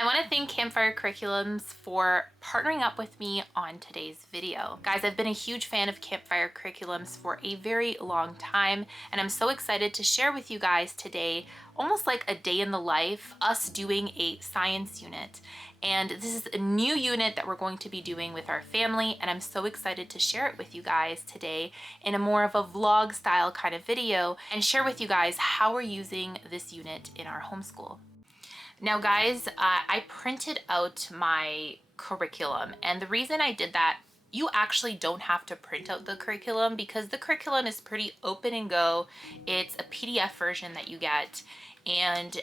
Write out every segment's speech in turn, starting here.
I want to thank Campfire Curriculums for partnering up with me on today's video. Guys, I've been a huge fan of Campfire Curriculums for a very long time, and I'm so excited to share with you guys today almost like a day in the life, us doing a science unit. And this is a new unit that we're going to be doing with our family, and I'm so excited to share it with you guys today in a more of a vlog style kind of video and share with you guys how we're using this unit in our homeschool. Now guys, I printed out my curriculum, and the reason I did that, you actually don't have to print out the curriculum because the curriculum is pretty open and go. It's a PDF version that you get, and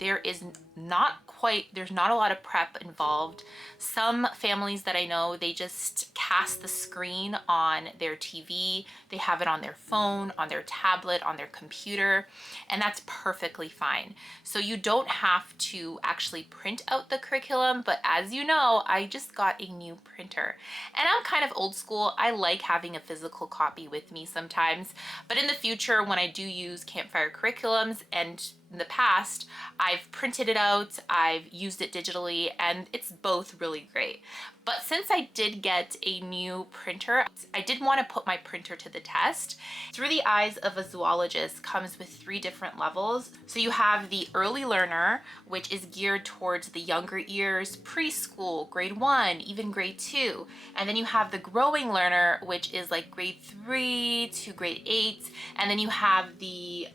there's not a lot of prep involved. Some families that I know, they just cast the screen on their TV, they have it on their phone, on their tablet, on their computer, and that's perfectly fine. So you don't have to actually print out the curriculum, but as you know, I just got a new printer. And I'm kind of old school. I like having a physical copy with me sometimes, but in the future, when I do use Campfire Curriculums, and in the past, I've printed it out, I've used it digitally, and it's both really great. But since I did get a new printer, I did want to put my printer to the test. Through the Eyes of a Zoologist comes with 3 different levels. So you have the early learner, which is geared towards the younger years, preschool, grade 1, even grade 2. And then you have the growing learner, which is like grade 3 to grade 8. And then you have the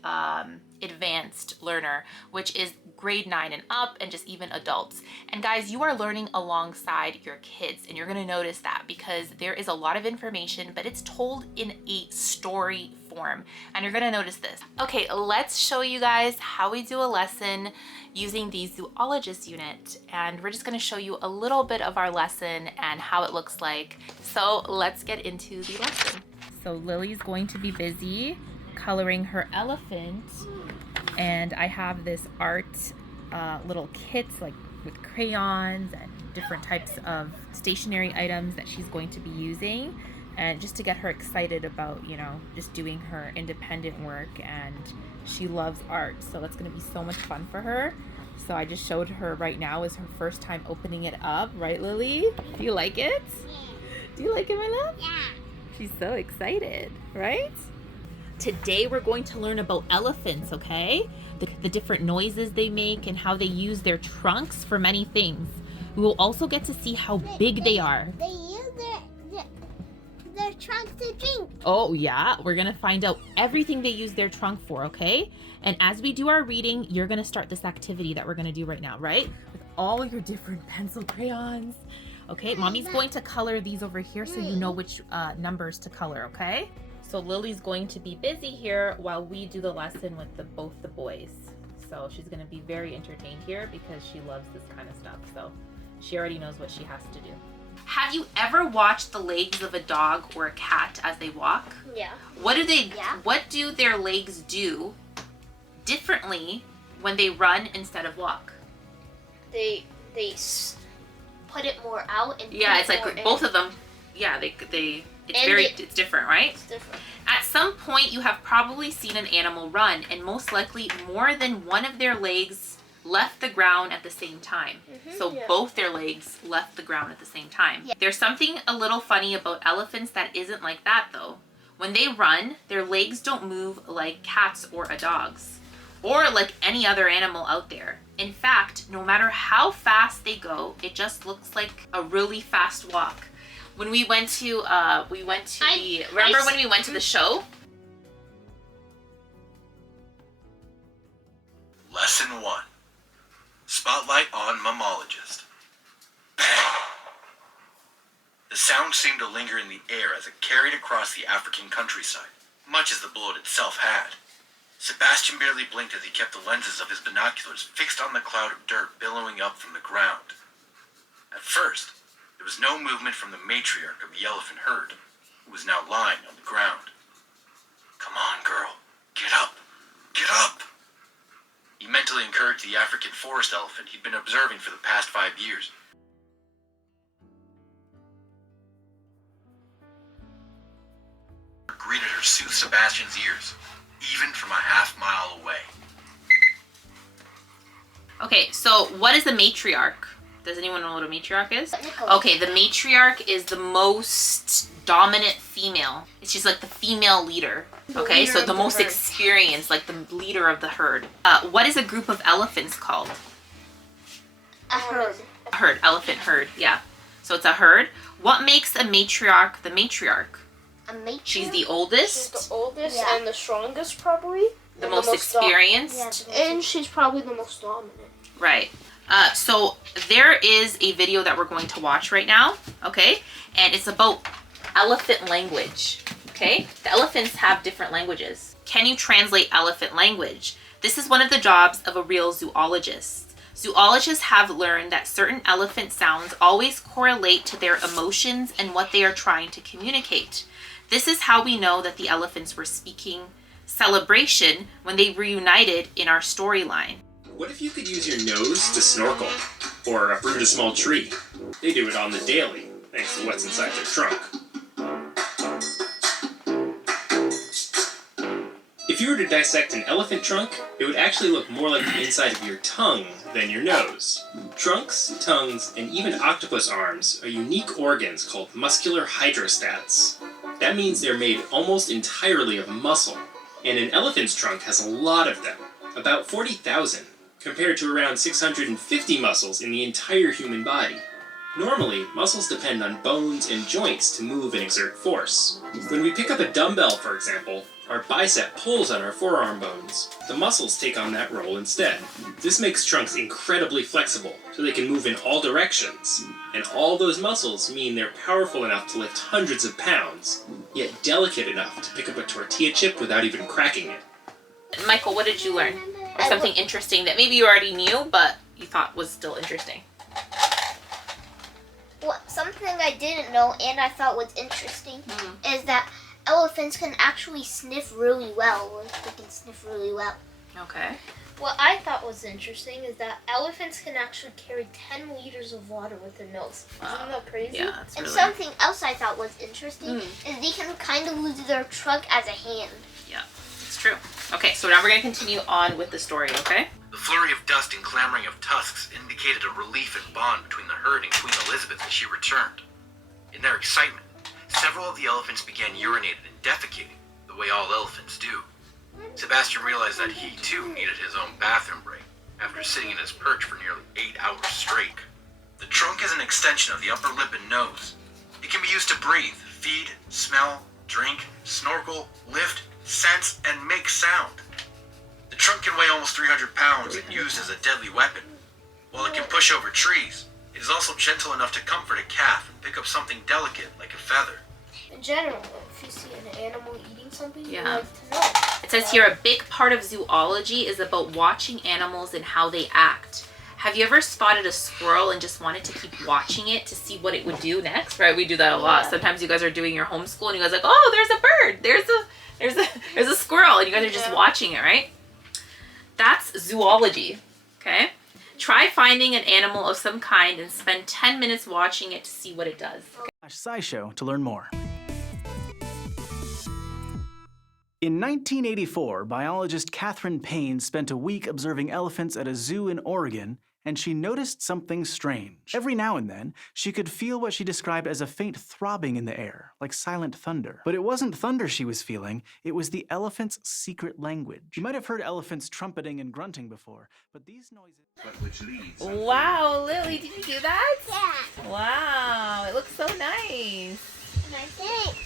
advanced learner, which is grade 9 and up, and just even adults. And guys, you are learning alongside your kids, and you're going to notice that because there is a lot of information, but it's told in a story form, and you're going to notice this. Okay, let's show you guys how we do a lesson using the zoologist unit, and we're just going to show you a little bit of our lesson and how it looks like. So let's get into the lesson. So Lily's going to be busy coloring her elephant, and I have this art little kits like with crayons and different types of stationery items that she's going to be using, and just to get her excited about, you know, just doing her independent work. And she loves art, so that's going to be so much fun for her. So I just showed her right now is her first time opening it up, right Lily? Do you like it? Do you like it, my love? Yeah. She's so excited, right? Today we're going to learn about elephants, okay? The different noises they make and how they use their trunks for many things. We will also get to see how big they are. They use their trunk to drink. Oh yeah, we're gonna find out everything they use their trunk for, okay? And as we do our reading, you're gonna start this activity that we're gonna do right now, right? With all your different pencil crayons. Okay, mommy's going to color these over here so you know which numbers to color, okay? So Lily's going to be busy here while we do the lesson with both the boys. So she's going to be very entertained here because she loves this kind of stuff. So she already knows what she has to do. Have you ever watched the legs of a dog or a cat as they walk? Yeah. What Yeah. do their legs do differently when they run instead of walk? They put it more out and Yeah, it's like more both in. of them. Yeah, it's And it's different, right? It's different. At some point, you have probably seen an animal run, and most likely more than one of their legs left the ground at the same time. So yeah. both their legs left the ground at the same time. Yeah. There's something a little funny about elephants that isn't like that though. When they run, their legs don't move like cats or a dog's, or like any other animal out there. In fact, no matter how fast they go, it just looks like a really fast walk. When we went to remember when we went to the show? Lesson 1. Spotlight on Mammologist. Bang! The sound seemed to linger in the air as it carried across the African countryside, much as the bullet itself had. Sebastian barely blinked as he kept the lenses of his binoculars fixed on the cloud of dirt billowing up from the ground. At first, there was no movement from the matriarch of the elephant herd, who was now lying on the ground. Come on, girl. Get up. Get up. He mentally encouraged the African forest elephant he'd been observing for the past 5 years. Greeted her soothe Sebastian's ears, even from a half mile away. Okay, so what is a matriarch? Does anyone know what a matriarch is? Technical. Okay, the matriarch is the most dominant female. She's like the female leader. Okay, leader so of the the most herd. experienced, like the leader of the herd. What is a group of elephants called? A herd. A herd, elephant herd, yeah. So it's a herd. What makes a matriarch the matriarch? A matriarch. She's the She's oldest, the oldest Yeah. and the strongest, probably. the and most experienced. And she's probably the most dominant. Right. So there is a video that we're going to watch right now, okay? And it's about elephant language, okay? The elephants have different languages. Can you translate elephant language? This is one of the jobs of a real zoologist. Zoologists have learned that certain elephant sounds always correlate to their emotions and what they are trying to communicate. This is how we know that the elephants were speaking celebration when they reunited in our storyline. What if you could use your nose to snorkel or uproot a small tree? They do it on the daily, thanks to what's inside their trunk. If you were to dissect an elephant trunk, it would actually look more like the inside of your tongue than your nose. Trunks, tongues, and even octopus arms are unique organs called muscular hydrostats. That means they're made almost entirely of muscle, and an elephant's trunk has a lot of them, about 40,000. Compared to around 650 muscles in the entire human body. Normally, muscles depend on bones and joints to move and exert force. When we pick up a dumbbell, for example, our bicep pulls on our forearm bones. The muscles take on that role instead. This makes trunks incredibly flexible, so they can move in all directions. And all those muscles mean they're powerful enough to lift hundreds of pounds, yet delicate enough to pick up a tortilla chip without even cracking it. Michael, what did you learn? Or something interesting that maybe you already knew, but you thought was still interesting. Well, something I didn't know and I thought was interesting is that elephants can actually sniff really well. Or they can sniff really well. Okay. What I thought was interesting is that elephants can actually carry 10 liters of water with their nose. Isn't that crazy? Yeah, that's And really... something else I thought was interesting is they can kind of use their trunk as a hand. Yeah, it's true. Okay, so now we're going to continue on with the story, okay? The flurry of dust and clamoring of tusks indicated a relief and bond between the herd and Queen Elizabeth as she returned. In their excitement, several of the elephants began urinating and defecating, the way all elephants do. Sebastian realized that he, too, needed his own bathroom break after sitting in his perch for nearly 8 hours straight. The trunk is an extension of the upper lip and nose. It can be used to breathe, feed, smell, drink, snorkel, lift, sense, and make sound. The trunk can weigh almost 300 pounds and used as a deadly weapon. While it can push over trees, it is also gentle enough to comfort a calf and pick up something delicate like a feather. In general, if you see an animal eating something, you Yeah. like to know. It says here, a big part of zoology is about watching animals and how they act. Have you ever spotted a squirrel and just wanted to keep watching it to see what it would do next? Right, we do that a lot. Yeah. Sometimes you guys are doing your homeschool and you guys are like, oh, there's a bird, there's a squirrel, and you guys are just Yeah. watching it, right? That's zoology, okay? Try finding an animal of some kind and spend 10 minutes watching it to see what it does. SciShow to learn more. In 1984, biologist Catherine Payne spent a week observing elephants at a zoo in Oregon, and she noticed something strange. Every now and then, she could feel what she described as a faint throbbing in the air, like silent thunder. But it wasn't thunder she was feeling, it was the elephant's secret language. You might have heard elephants trumpeting and grunting before, but these noises... Wow, Lily, did you do that? Yeah. Wow, it looks so nice. And I think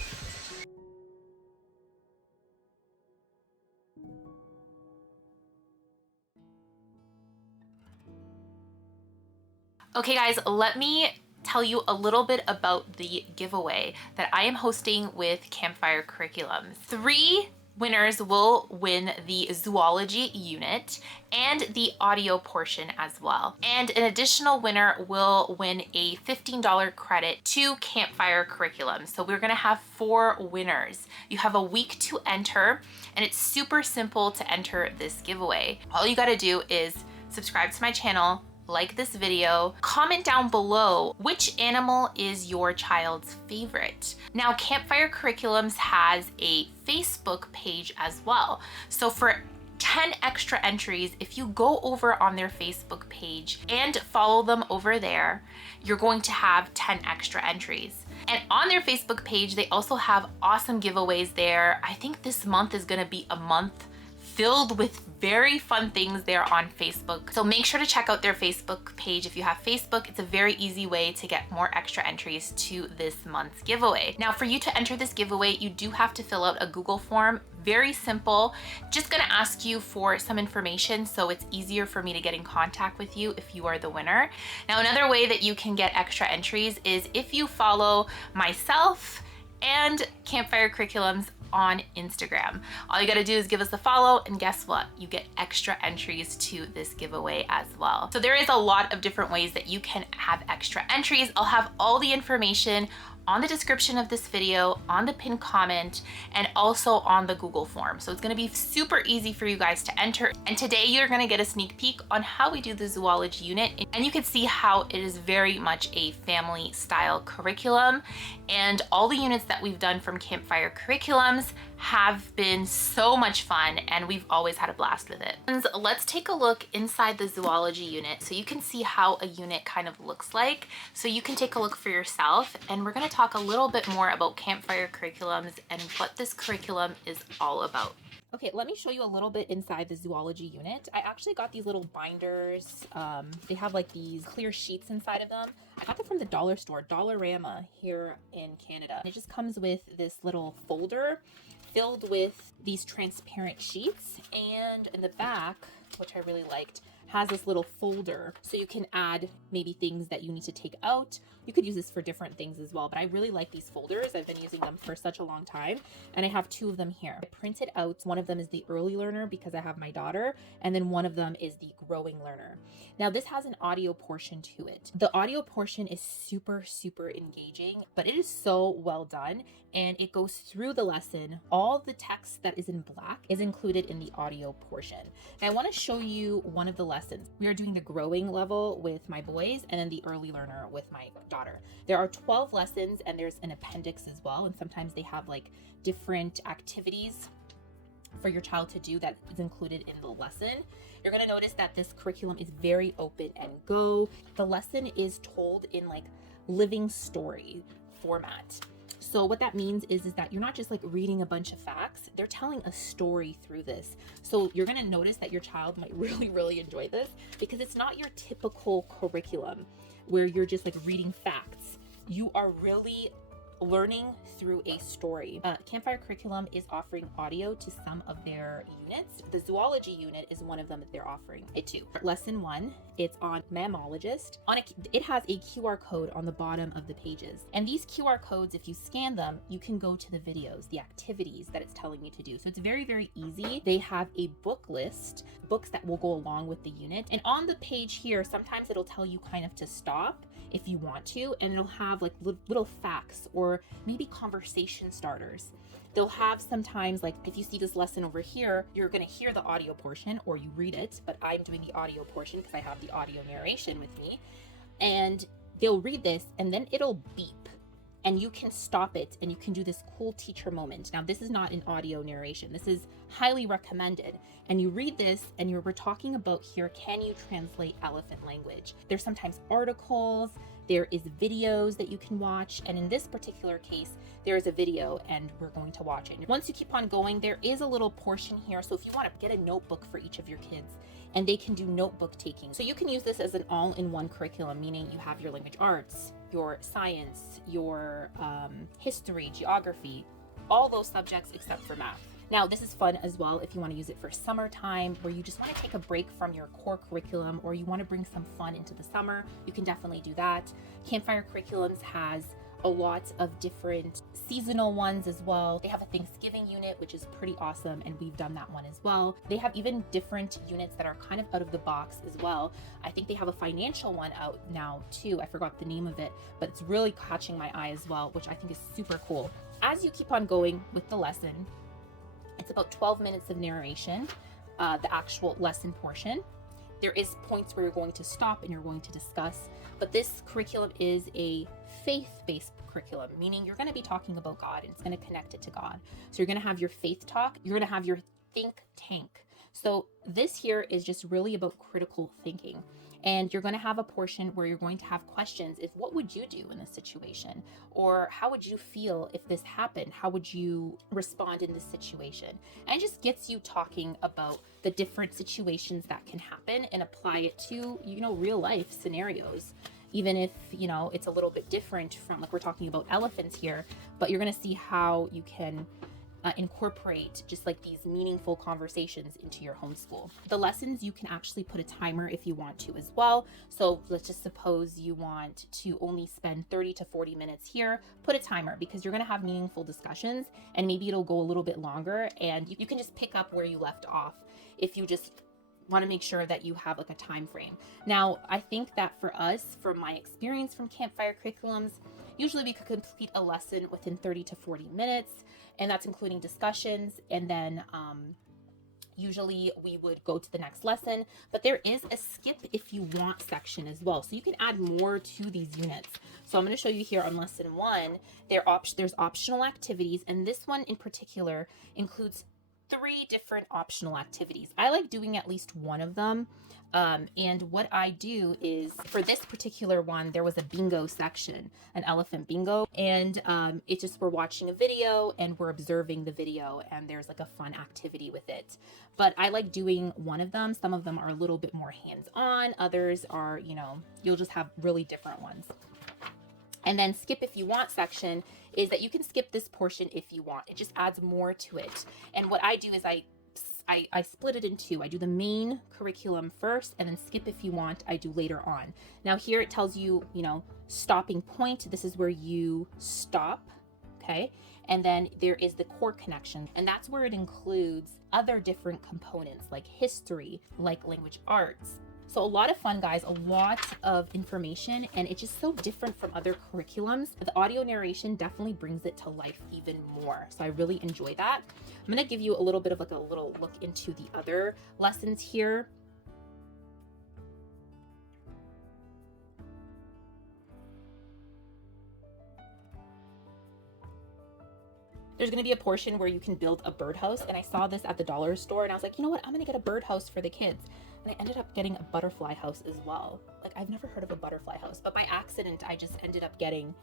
Okay guys, let me tell you a little bit about the giveaway that I am hosting with Campfire Curriculums. 3 winners will win the zoology unit and the audio portion as well. And an additional winner will win a $15 credit to Campfire Curriculum. So we're gonna have 4 winners. You have a week to enter, and it's super simple to enter this giveaway. All you gotta do is subscribe to my channel, like this video, comment down below which animal is your child's favorite. Now, Campfire Curriculums has a Facebook page as well. So for 10 extra entries. If you go over on their Facebook page and follow them over there, you're going to have 10 extra entries. And on their Facebook page, they also have awesome giveaways there. I think this month is gonna be a month filled with very fun things there on Facebook. So make sure to check out their Facebook page. If you have Facebook, it's a very easy way to get more extra entries to this month's giveaway. Now, for you to enter this giveaway, you do have to fill out a Google form. Very simple. Just gonna ask you for some information so it's easier for me to get in contact with you if you are the winner. Now, another way that you can get extra entries is if you follow myself and Campfire Curriculums on Instagram. All you gotta do is give us a follow, and guess what? You get extra entries to this giveaway as well. So there is a lot of different ways that you can have extra entries. I'll have all the information on the description of this video, on the pinned comment, and also on the Google form. So it's gonna be super easy for you guys to enter. And today you're gonna get a sneak peek on how we do the zoology unit, and you can see how it is very much a family style curriculum. And all the units that we've done from Campfire Curriculums have been so much fun, and we've always had a blast with it. And let's take a look inside the zoology unit so you can see how a unit kind of looks like, so you can take a look for yourself. And we're gonna talk a little bit more about Campfire Curriculums and what this curriculum is all about. Okay, let me show you a little bit inside the zoology unit. I actually got these little binders. They have like these clear sheets inside of them. I got them from the dollar store, Dollarama, here in Canada. It just comes with this little folder filled with these transparent sheets, and in the back, which I really liked, has this little folder so you can add maybe things that you need to take out. You could use this for different things as well, but I really like these folders. I've been using them for such a long time, and I have two of them here. I printed out, one of them is the early learner because I have my daughter, and then one of them is the growing learner. Now this has an audio portion to it. The audio portion is super, super engaging, but it is so well done, and it goes through the lesson. All the text that is in black is included in the audio portion. And I want to show you one of the lessons. We are doing the growing level with my boys, and then the early learner with my daughter. There are 12 lessons, and there's an appendix as well, and sometimes they have like different activities for your child to do that is included in the lesson. You're going to notice that this curriculum is very open and go. The lesson is told in like living story format. So what that means is that you're not just like reading a bunch of facts, they're telling a story through this. So you're gonna notice that your child might really enjoy this because it's not your typical curriculum where you're just like reading facts. You are really learning through a story. Campfire Curriculum is offering audio to some of their units. The zoology unit is one of them that they're offering it to. Lesson 1, it's on mammologist. It has a QR code on the bottom of the pages. And these QR codes, if you scan them, you can go to the videos, the activities that it's telling you to do. So it's very easy. They have a book list, books that will go along with the unit. And on the page here, sometimes it'll tell you kind of to stop if you want to, and it'll have like little facts or maybe conversation starters. They'll have sometimes, like if you see this lesson over here, you're gonna hear the audio portion or you read it, but I'm doing the audio portion because I have the audio narration with me. And they'll read this and then it'll beep and you can stop it and you can do this cool teacher moment. Now this is not an audio narration. This is highly recommended. And you read this and we're talking about here, can you translate elephant language? There's sometimes articles, there is videos that you can watch. And in this particular case, there is a video and we're going to watch it. Once you keep on going, there is a little portion here. So if you want to get a notebook for each of your kids, and they can do notebook taking. So you can use this as an all-in-one curriculum, meaning you have your language arts, your science, your history, geography, all those subjects except for math. Now, this is fun as well if you want to use it for summertime, where you just want to take a break from your core curriculum, or you want to bring some fun into the summer. You can definitely do that. Campfire Curriculums has a lot of different seasonal ones as well. They have a Thanksgiving unit, which is pretty awesome, and we've done that one as well. They have even different units that are kind of out of the box as well. I think they have a financial one out now too. I forgot the name of it, but it's really catching my eye as well, which I think is super cool. As you keep on going with the lesson, it's about 12 minutes of narration, the actual lesson portion. There is points where you're going to stop and you're going to discuss, but this curriculum is a faith-based curriculum, meaning you're going to be talking about God and it's going to connect it to God. So you're going to have your faith talk, you're going to have your think tank. So this here is just really about critical thinking. And you're going to have a portion where you're going to have questions is what would you do in this situation? Or how would you feel if this happened? How would you respond in this situation? And it just gets you talking about the different situations that can happen and apply it to, real life scenarios. Even if, it's a little bit different from, like we're talking about elephants here, but you're going to see how you can incorporate just like these meaningful conversations into your homeschool. The lessons, you can actually put a timer if you want to as well. So let's just suppose you want to only spend 30 to 40 minutes here, put a timer, because you're going to have meaningful discussions and maybe it'll go a little bit longer, and you can just pick up where you left off if you just want to make sure that you have like a time frame. Now, I think that for us, from my experience from Campfire Curriculums, usually we could complete a lesson within 30 to 40 minutes, and that's including discussions. And then usually we would go to the next lesson, but there is a skip if you want section as well. So you can add more to these units. So I'm going to show you here on lesson 1, there's optional activities. And this one in particular includes 3 different optional activities. I like doing at least one of them. And what I do is, for this particular one, there was a bingo section, an elephant bingo. And it just, we're watching a video and we're observing the video, and there's like a fun activity with it. But I like doing one of them. Some of them are a little bit more hands-on. Others are, you'll just have really different ones. And then skip if you want section is that you can skip this portion if you want. It just adds more to it. And what I do is I split it in 2. I do the main curriculum first, and then skip if you want, I do later on. Now here it tells you, stopping point. This is where you stop. Okay. And then there is the core connection, and that's where it includes other different components like history, like language arts. So a lot of fun, guys, a lot of information, and it's just so different from other curriculums. The audio narration definitely brings it to life even more. So I really enjoy that. I'm going to give you a little bit of like a little look into the other lessons here. There's going to be a portion where you can build a birdhouse, and I saw this at the dollar store, and I was like, you know what, I'm going to get a birdhouse for the kids. And I ended up getting a butterfly house as well. Like, I've never heard of a butterfly house, but by accident, I just ended up getting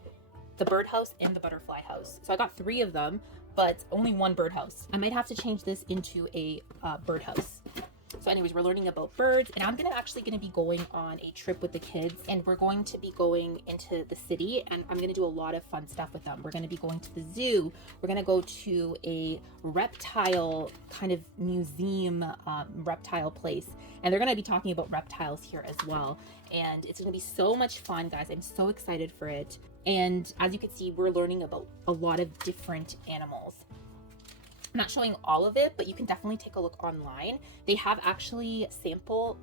the birdhouse and the butterfly house. So I got 3 of them, but only 1 birdhouse. I might have to change this into a birdhouse. So anyways, we're learning about birds, and I'm actually going to be going on a trip with the kids, and we're going to be going into the city, and I'm going to do a lot of fun stuff with them. We're going to be going to the zoo. We're going to go to a reptile kind of museum, reptile place, and they're going to be talking about reptiles here as well. And it's going to be so much fun, guys. I'm so excited for it. And as you can see, we're learning about a lot of different animals. I'm not showing all of it, but you can definitely take a look online. They have actually sample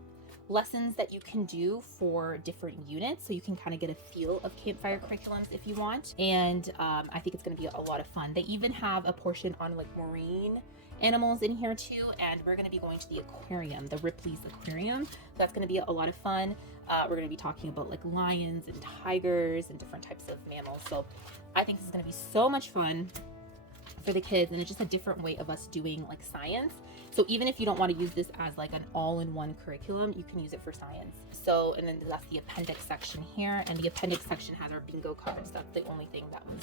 lessons that you can do for different units, so you can kind of get a feel of Campfire Curriculums if you want. And I think it's going to be a lot of fun. They even have a portion on like marine animals in here too, and we're going to be going to the aquarium, the Ripley's Aquarium. That's going to be a lot of fun. We're going to be talking about like lions and tigers and different types of mammals. So I think this is going to be so much fun for the kids, and it's just a different way of us doing like science. So even if you don't want to use this as like an all-in-one curriculum, you can use it for science. So, and then that's the appendix section here, and the appendix section has our bingo cards. That's the only thing that was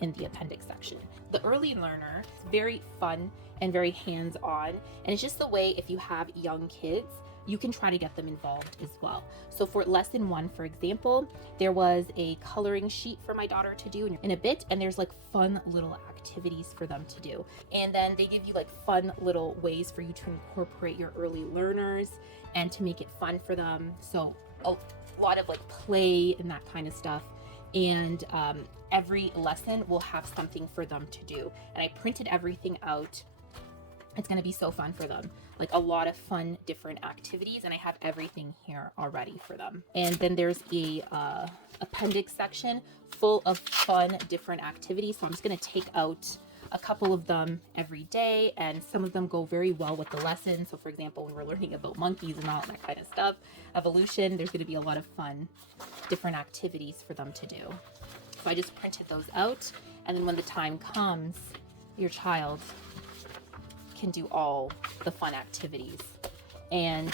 in the appendix section. The early learner is very fun and very hands-on, and it's just the way if you have young kids, you can try to get them involved as well. So for lesson 1, for example, there was a coloring sheet for my daughter to do in a bit, and there's like fun little activities for them to do. And then they give you like fun little ways for you to incorporate your early learners and to make it fun for them. So a lot of like play and that kind of stuff. And every lesson will have something for them to do. And I printed everything out. It's going to be so fun for them. Like a lot of fun, different activities. And I have everything here already for them. And then there's a appendix section full of fun, different activities. So I'm just going to take out a couple of them every day, and some of them go very well with the lesson. So for example, when we're learning about monkeys and all that kind of stuff, evolution, there's going to be a lot of fun, different activities for them to do. So I just printed those out. And then when the time comes, your child can do all the fun activities. And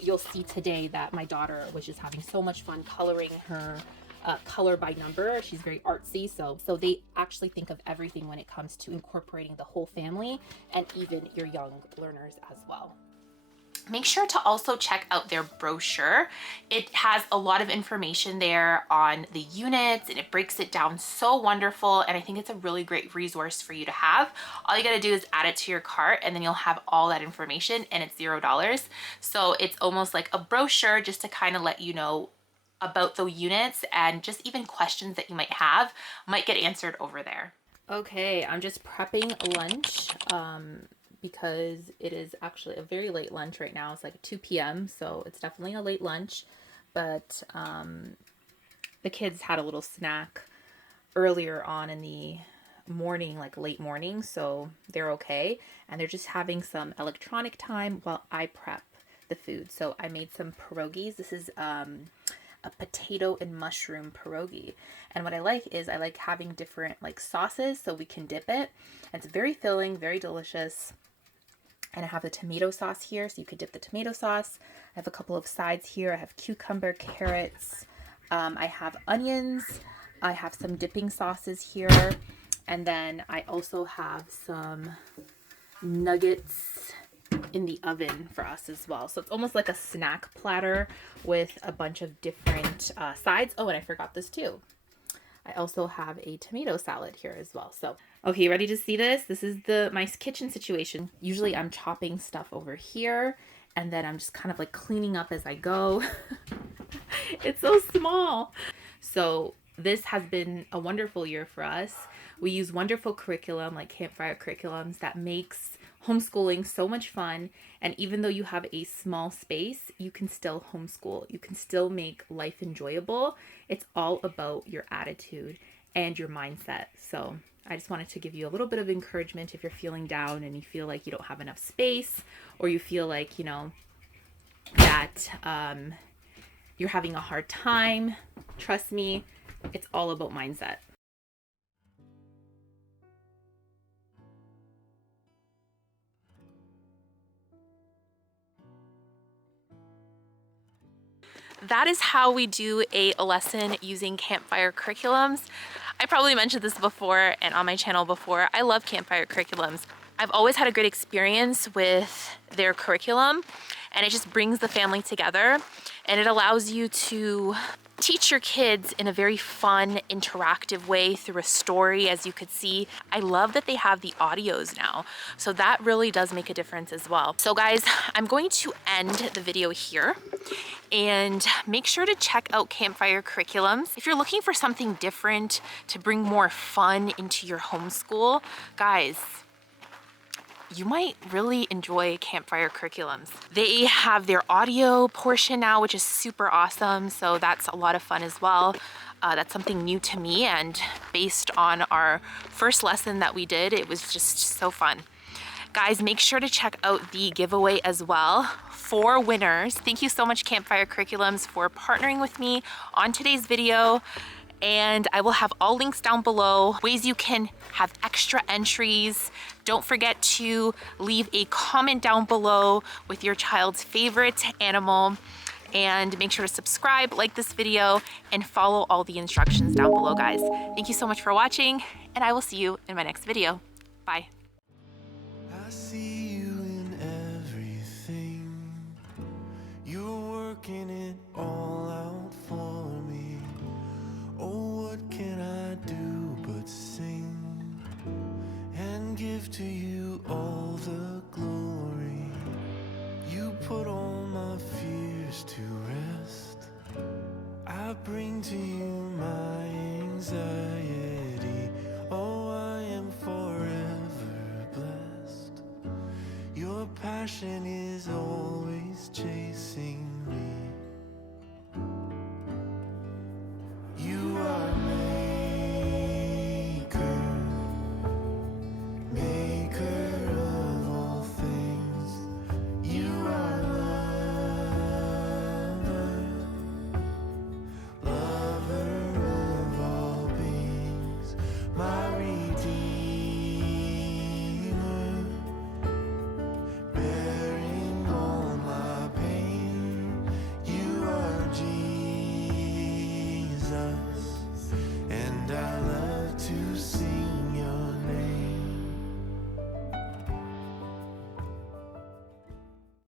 you'll see today that my daughter was just having so much fun coloring her color by number. She's very artsy, so they actually think of everything when it comes to incorporating the whole family and even your young learners as well. Make sure to also check out their brochure. It has a lot of information there on the units and it breaks it down so wonderful, and I think it's a really great resource for you to have. All you gotta do is add it to your cart and then you'll have all that information, and it's $0. So it's almost like a brochure just to kind of let you know about the units, and just even questions that you might have might get answered over there. Okay, I'm just prepping lunch because it is actually a very late lunch right now. It's like 2 p.m. so it's definitely a late lunch, but the kids had a little snack earlier on in the morning, like late morning, so they're okay, and they're just having some electronic time while I prep the food. So I made some pierogies. This is a potato and mushroom pierogi, and what I like is I like having different like sauces so we can dip it, and it's very filling, very delicious. And I have the tomato sauce here, so you could dip the tomato sauce. I have a couple of sides here. I have cucumber, carrots, I have onions, I have some dipping sauces here, and then I also have some nuggets in the oven for us as well. So it's almost like a snack platter with a bunch of different sides. Oh, and I forgot this too. I also have a tomato salad here as well. So, okay, ready to see this? This is my kitchen situation. Usually I'm chopping stuff over here, and then I'm just kind of like cleaning up as I go. It's so small. So this has been a wonderful year for us. We use wonderful curriculum like Campfire curriculums that makes homeschooling so much fun. And even though you have a small space, you can still homeschool. You can still make life enjoyable. It's all about your attitude and your mindset. So I just wanted to give you a little bit of encouragement if you're feeling down and you feel like you don't have enough space, or you feel like, you know, that you're having a hard time. Trust me, it's all about mindset. That is how we do a lesson using Campfire curriculums. I probably mentioned this before and on my channel before. I love Campfire curriculums. I've always had a great experience with their curriculum, and it just brings the family together, and it allows you to teach your kids in a very fun, interactive way through a story, as you could see. I love that they have the audios now, so that really does make a difference as well. So guys, I'm going to end the video here, and make sure to check out Campfire curriculums. If you're looking for something different to bring more fun into your homeschool, guys, you might really enjoy Campfire curriculums. They have their audio portion now, which is super awesome. So that's a lot of fun as well. That's something new to me, and based on our first lesson that we did, it was just so fun. Guys, make sure to check out the giveaway as well. 4 winners. Thank you so much, Campfire curriculums, for partnering with me on today's video. And I will have all links down below, ways you can have extra entries. Don't forget to leave a comment down below with your child's favorite animal, and make sure to subscribe, like this video, and follow all the instructions down below, guys. Thank you so much for watching, and I will see you in my next video. Bye. I see you in everything. You're working it all out for me. Oh, what can I do but sing and give to you all the glory? You put all my fears to rest. I bring to you my anxiety. Oh, I am forever blessed. Your passion is all